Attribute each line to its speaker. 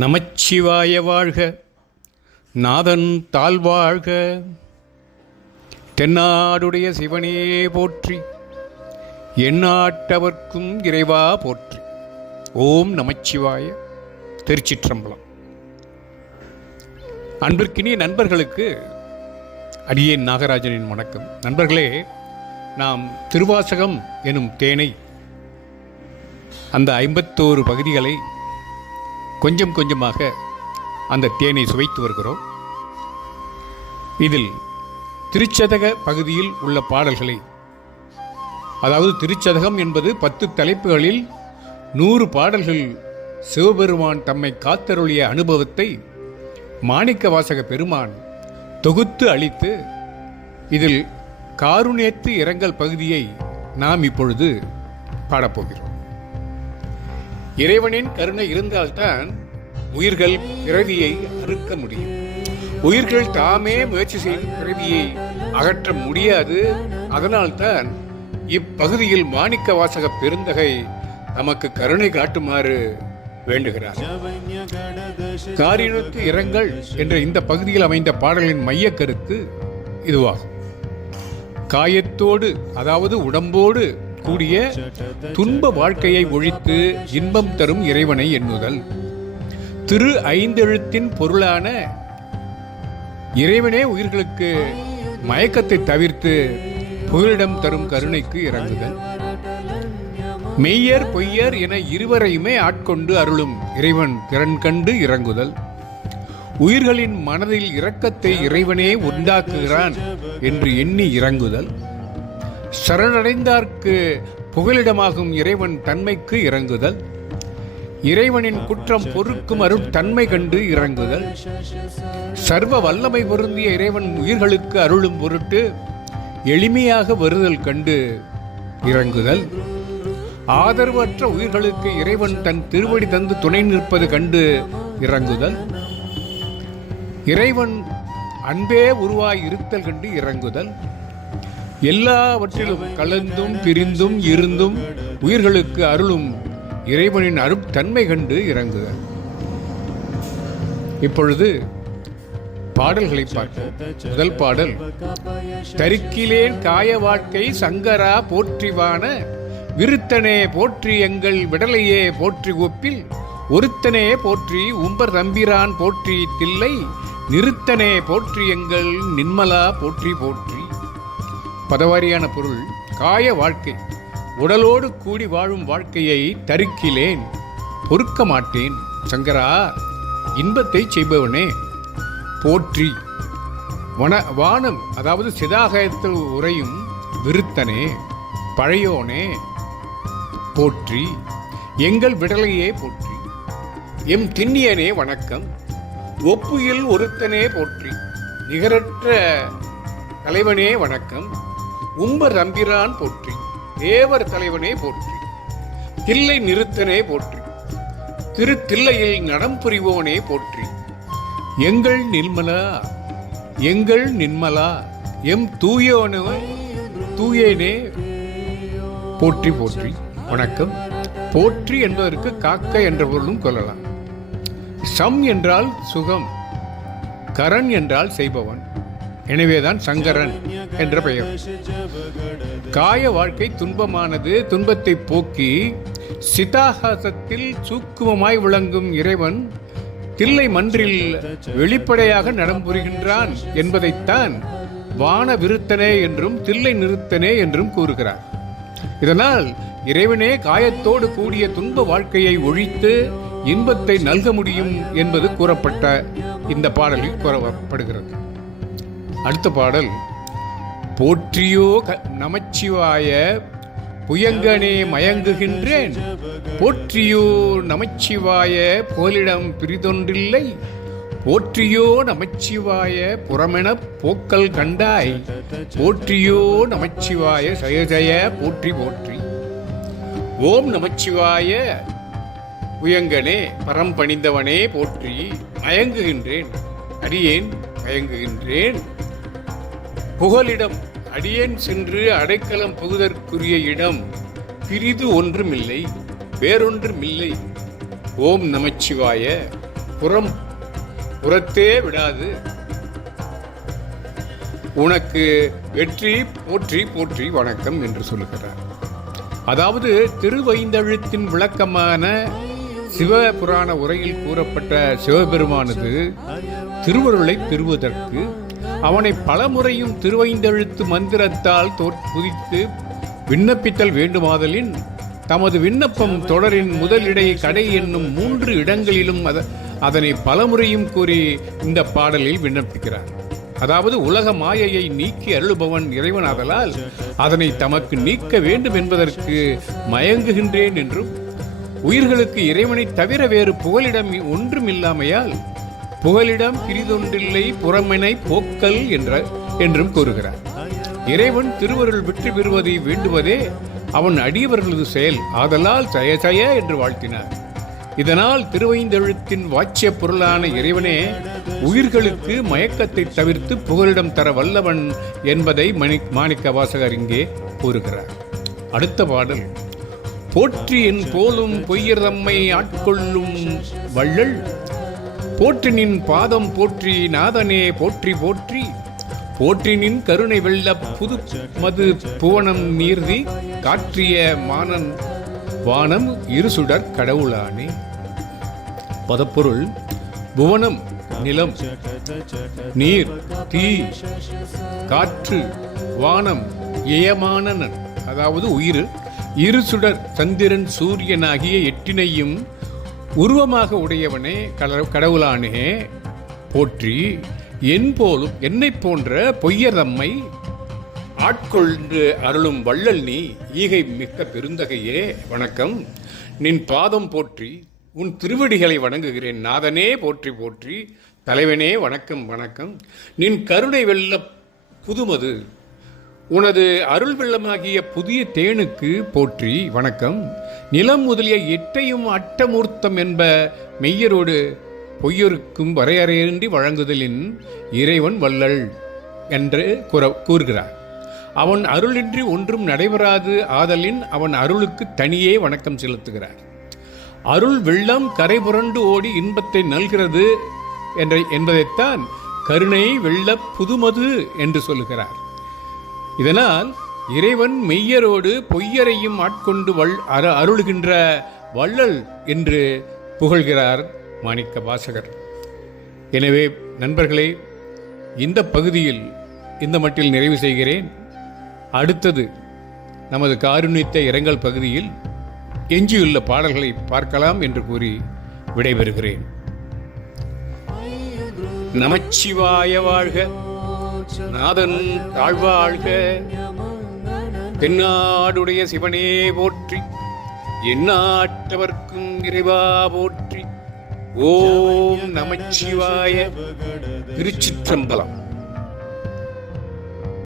Speaker 1: நமச்சிவாய வாழ்க. நாதன் தாழ்வாழ்க. தென்னாடுடைய சிவனே போற்றி. எண்ணாட்டவர்க்கும் இறைவா போற்றி. ஓம் நமச்சிவாய. திருச்சிற்றம்பலம். அன்பிற்கினிய நண்பர்களுக்கு அடியேன் நாகராஜனின் வணக்கம். நண்பர்களே நாம் திருவாசகம் எனும் தேனை அந்த ஐம்பத்தோரு பகுதிகளை கொஞ்சம் கொஞ்சமாக அந்த தேனை சுவைத்து வருகிறோம். இதில் திருச்சதக பகுதியில் உள்ள பாடல்களை அதாவது திருச்சதகம் என்பது பத்து தலைப்புகளில் நூறு பாடல்கள் சிவபெருமான் தம்மை காத்தருளிய அனுபவத்தை மாணிக்க வாசக பெருமான் தொகுத்து அளித்து இதில் காருணேத்து இரங்கல் பகுதியை நாம் இப்பொழுது பாடப்போகிறோம். இறைவனின் கருணை இருந்தால்தான் உயிர்கள் பிறவியை அறுக்க முடியும். உயிர்கள் தாமே முயற்சி செய்து பிறவியை அகற்ற முடியாது. அதனால்தான் இப்பகுதியில் மாணிக்க வாசக பெருந்தகை நமக்கு கருணை காட்டுமாறு வேண்டுகிறார். காரினுக்கு இரங்கல் என்ற இந்த பகுதியில் அமைந்த பாடலின் மைய கருத்து இதுவாகும். காயத்தோடு அதாவது உடம்போடு கூடிய துன்ப வாழ்க்கையை ஒழித்து இன்பம் தரும் இறைவனை எண்ணுதல். திரு ஐந்தெழுத்தின் பொருளான இறைவனே உயிர்களுக்கு மயக்கத்தை தவிர்த்து புகலிடம் தரும் கருணைக்கு இறங்குதல். மெய்யர் பொய்யர் என இருவரையுமே ஆட்கொண்டு அருளும் இறைவன் திறன் கண்டு இறங்குதல். உயிர்களின் மனதில் இரக்கத்தை இறைவனே உண்டாக்குகிறான் என்று எண்ணி இறங்குதல். சரணடைந்தார்க்கு புகலிடமாகும் இறைவன் தன்மைக்கு இறங்குதல். இறைவனின் குற்றம் பொறுக்கும் அருள் தன்மை கண்டு இறங்குதல். சர்வ வல்லமை பொருந்திய இறைவன் உயிர்களுக்கு அருளும் பொருட்டு எளிமையாக வருதல் கண்டு இறங்குதல். ஆதரவற்ற உயிர்களுக்கு இறைவன் தன் திருவடி தந்து துணை நிற்பது கண்டு இறங்குதல். இறைவன் அன்பே உருவாய் இருத்தல் கண்டு இறங்குதல். எல்லாவற்றிலும் கலந்தும் பிரிந்தும் இருந்தும் உயிர்களுக்கு அருளும் இறைவனின் அருட்தன்மை கண்டு இறங்குக. இப்பொழுது பாடல்களை பார்ப்போம். முதல் பாடல் தரிக்கிலேன் காய வாழ்க்கை சங்கரா போற்றிவான விருத்தனே போற்றி எங்கள் விடலையே போற்றி ஒப்பில் ஒருத்தனே போற்றி உம்பர் தம்பிரான் போற்றி தில்லை நிறுத்தனே போற்றி எங்கள் நின்மலா போற்றி போற்றி பதவாரியான பொருள் காய வாழ்க்கை. உடலோடு கூடி வாழும் வாழ்க்கையை தருக்கிலேன். பொறுக்க மாட்டேன் சங்கரா. இன்பத்தை செய்பவனே. போற்றி. வன வானம் அதாவது சிதாகயத்தில் உரையும் விருத்தனே. பழையோனே. போற்றி. எங்கள் விடலையே போற்றி. எம் திண்ணியனே வணக்கம். ஒப்புயில் ஒருத்தனே போற்றி. நிகரற்ற தலைவனே வணக்கம். உம்ப ரம்பிரான் போற்றி. தேவர் தலைவனே போற்றி. தில்லை நிறுத்தனே போற்றி. திருத்தில்லையில் நடம் புரிவோனே போற்றி. எங்கள் நிர்மலா எங்கள் நிர்மலா எம் தூயோனே தூயனே. போற்றி போற்றி. வணக்கம். போற்றி என்பதற்கு காக்க என்ற பொருளும் கொள்ளலாம். சம் என்றால் சுகம் கரண் என்றால் செய்பவன். எனவேதான் சங்கரன் என்ற பெயர். காய வாழ்க்கை துன்பமானது துன்பத்தை போக்கி சிதாகாசத்தில் சூக்குமமாய் விளங்கும் இறைவன் தில்லை மன்றில் வெளிப்படையாக நடம்புரிகின்றான் என்பதைத்தான் வான விருத்தனே என்றும் தில்லை நிறுத்தனே என்றும் கூறுகிறார். இதனால் இறைவனே காயத்தோடு கூடிய துன்ப வாழ்க்கையை ஒழித்து இன்பத்தை நல்க முடியும் என்பது கூறப்பட்ட இந்த பாடலில் கூறப்படுகிறது. அடுத்த பாடல். போற்றியோ க- நமச்சிவாய புயங்கனே மயங்குகின்றேன். போற்றியோ நமச்சிவாய போலிடம் பிரிதொன்றில்லை. போற்றியோ நமச்சிவாய புறமென போக்கல் கண்டாய். போற்றியோ நமச்சிவாய சயஜய போற்றி போற்றி. ஓம் நமச்சிவாய உயங்கனே பரம் பணிந்தவனே போற்றி. மயங்குகின்றேன். அறியேன் மயங்குகின்றேன். புகலிடம். அடியேன் சென்று அடைக்கலம் புகுதற்குரிய இடம். பிரிது ஒன்றுமில்லை வேறொன்றுமில்லை. ஓம் நமச்சிவாய. புறம் புறத்தே விடாது. உனக்கு வெற்றி போற்றி போற்றி வணக்கம் என்று சொல்லுகிறார். அதாவது திருவைந்தழுத்தின் விளக்கமான சிவபுராண உரையில் கூறப்பட்ட சிவபெருமானது திருவருளை பெறுவதற்கு அவனை பலமுறையும் திருவைந்தெழுத்து மந்திரத்தால் புதித்து விண்ணப்பித்தல் வேண்டுமாதலின் தமது விண்ணப்பம் தொடரின் முதலிடை கடை என்னும் மூன்று இடங்களிலும் அத- அதனை பலமுறையும் கூறி இந்த பாடலில் விண்ணப்பிக்கிறார். அதாவது உலக மாயையை நீக்கி அருளுபவன் இறைவனாதலால் அதனை தமக்கு நீக்க வேண்டும் என்பதற்கு மயங்குகின்றேன் என்றும் உயிர்களுக்கு இறைவனை தவிர வேறு புகலிடம் ஒன்றும் இல்லாமையால் புகலிடம் பிரிதொன்றில்லை புறமெனை போக்கல் என்ற என்றும் கூறுகிறார். இறைவன் திருவருள் வெற்றி பெறுவதை வேண்டுவதே அவன் அடியவர்களது செயல். ஆதலால் சய சய என்று வாழ்த்தினார். இதனால் திருவைந்தெழுத்தின் வாட்சிய பொருளான இறைவனே உயிர்களுக்கு மயக்கத்தை தவிர்த்து புகலிடம் தர வல்லவன் என்பதை மணி மாணிக்க வாசகர் இங்கே கூறுகிறார். அடுத்த பாடல். போற்றியின் போலும் பொய்யர் தம்மை ஆட்கொள்ளும் வள்ளல் போற்றி நின் பாதம் போற்றி நாதனே போற்றி போற்றி. போற்றி நின் கருணை வெள்ள புது மது புவனம் நீர்தி காற்றிய மானன் வானம் இருசுடர் கடவுளானே. பதப்பொருள் புவனம் நிலம் நீர் தீ காற்று வானம் இயமானன் அதாவது உயிர் இருசுடர் சந்திரன் சூரியன் ஆகிய எட்டினையும் உருவமாக உடையவனே கல- கடவுளானே போற்றி என் போலும் என்னைப் போன்ற பொய்யதம்மை ஆட்கொண்டு அருளும் வள்ளல் நீ ஈகை மிக்க பெருந்தகையே வணக்கம். நின் பாதம் போற்றி உன் திருவடிகளை வணங்குகிறேன் நாதனே போற்றி போற்றி. தலைவனே வணக்கம் வணக்கம். நின் கருணை வெல்ல புதுமது உனது அருள் வெள்ளமாகிய புதிய தேனுக்கு போற்றி வணக்கம். நிலம் முதலிய எட்டையும் அட்டமூர்த்தம் என்ப மெய்யரோடு பொய்யொருக்கும் வரையறையின்றி வழங்குதலின் இறைவன் வள்ளல் என்று கூற கூறுகிறார். அவன் அருளின்றி ஒன்றும் நடைபெறாது ஆதலின் அவன் அருளுக்கு தனியே வணக்கம் செலுத்துகிறார். அருள் வெள்ளம் கரை புரண்டு ஓடி இன்பத்தை நல்கிறது என்ற என்பதைத்தான் கருணை வெள்ள புதுமது என்று சொல்லுகிறார். இதனால் இறைவன் மெய்யரோடு பொய்யரையும் ஆட்கொண்டு வள் அரு- அருள்கின்ற வள்ளல் என்று புகழ்கிறார் மாணிக்க வாசகர். எனவே நண்பர்களே இந்த பகுதியில் இந்த மட்டில் நிறைவு செய்கிறேன். அடுத்தது நமது காருண்யத்த இரங்கல் பகுதியில் எஞ்சியுள்ள பாடல்களை பார்க்கலாம் என்று கூறி விடைபெறுகிறேன். நமச்சிவாய வாழ்க. நாதன் தாழ்வாழ்க. தென்னாடுடைய சிவனே போற்றி எந்நாட்டவர்க்கும் இறைவா போற்றி. ஓம் நமச்சிவாய திருச்சிற்றம்பலம்.